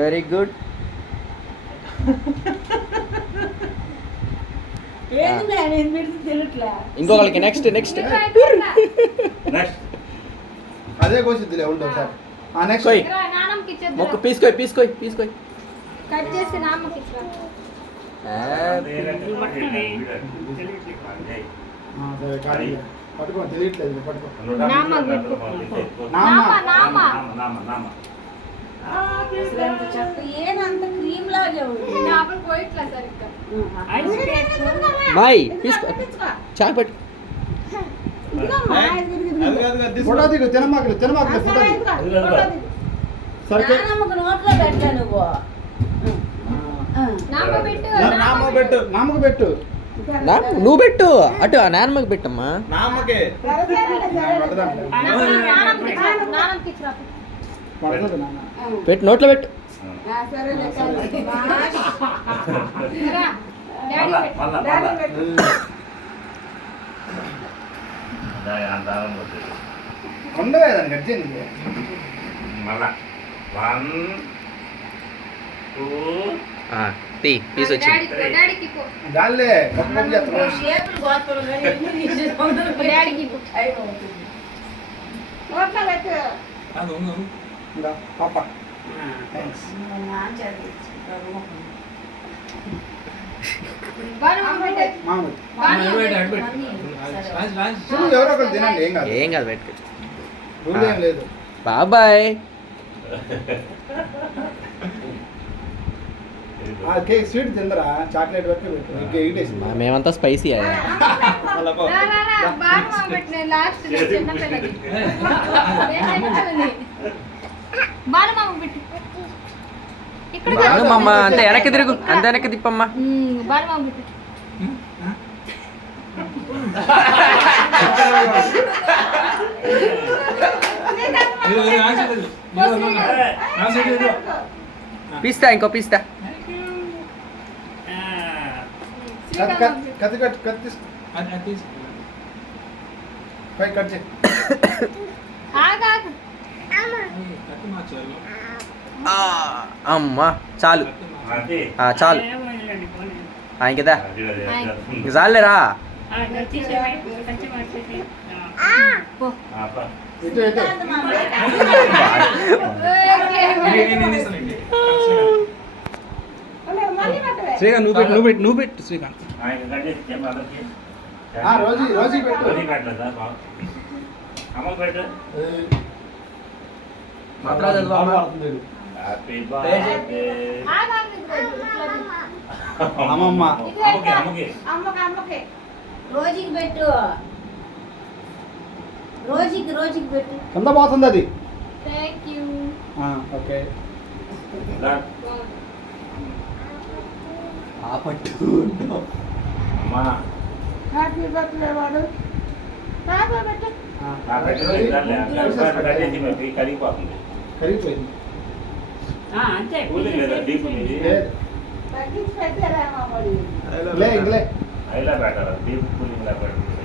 Very good. ఇంకొకరికి next next అదే కోసిద్దిలే ఉండవు సార్. నెక్స్ట్ మొక్క పీసుకోయ్ పీసుకోయ్ పీసుకోయ్. కట్ చేసి నామకి ఇచ్చురా. సరే కాడి పట్టుకో, తెలియట్లేదు పట్టుకో. నామ నామ నామ నామ ఏనంత క్రీమ్ లాగా నాపలు పోయిట్లా సరిగ్గా. బాయ్ పీసుకో చాక్ పెట్టు. ఫోటో దిగు, తినమాకలు తినమాకలు ఫోటో దిగు. సరే నోట్లో పెట్టా నువ్వు నామ పెట్టు. నామకు పెట్టు, నామకు పెట్టు. నువ్వు పెట్టు అటు ఆ నాన్నమ్మకి పెట్టమ్మా. నామకే నామకి ఇచ్చురా. పడుతుంది నాన్న. పెట్టు నోట్లో పెట్టు. ఉండవే దాన్ని కట్ చేయండి. మళ్ళా 1 2 పీస్ వచ్చింది. డాడీకి పో. గాల్లే కప్పు కప్పు చేస్తున్నా. షేపులు గోత్రం డాడీకి పో. ఇంకా పాప థ్యాంక్స్. బాను మామ పెట్టు. మామూలు బాను చూడు, ఎవరో ఒకరు తినండి, ఏం కాదు. ఏం కాదు పెట్టుకోవచ్చు. రూల్ ఏం లేదు. బాబాయ్. ఆ కేక్ స్వీట్ తిందరా, చాక్లెట్ వరకు పెట్టు. ఇంకా ఇటేసి మేమంతా స్పైసీ అయ్యా. రా బాను మామ పెట్టు. నేను లాస్ట్ చిన్న పిల్లకి. బాను మామ పెట్టు. ఇక్కడ బాను మామ అంతే వెనక్కి తిరుగు, అంతే వెనక్కి తిప్పమ్మా. బాను మామ పెట్టు. పీస్తా ఇంకో పీస్తా. కత్తి కట్ కత్తి పై కట్ చేయి. ఆగు ఆగు. అమ్మా చాలు అది చాలు ఇంకదా ఇంక చాలేరా. పో. ఇటు ఇటు శ్రీకాంత్ నువ్వు పెట్టు శ్రీకాంత్. ఆయన కట్ చేసి చెప్పాలి. రోజీ రోజీ పెట్టు. రోజీ పెట్టలేదా? అమ్మ పెట్టు. Happy birthday. ఆగు ఆగు. అమ్మమ్మ అమ్మకి అమ్మకి రోజుకి పెట్టు, రోజుకి పెట్టు. కింద పోతుంది అది. Thank you. ఓకే అమ్మా హ్యాపీ బర్త్డే వాడు. Happy birthday. నా పెట్టు కట్ చేసి మరి కరిగిపోతుంది. కరిగిపోయింది. అంతే కూలింగ్ లేదా? డీప్ ఉంది. తగ్గించి పెట్టారా మామూలు. ఇంకలే అయిలా పెట్టాలి. డీప్ కూలింగ్ లా పెట్టాలి.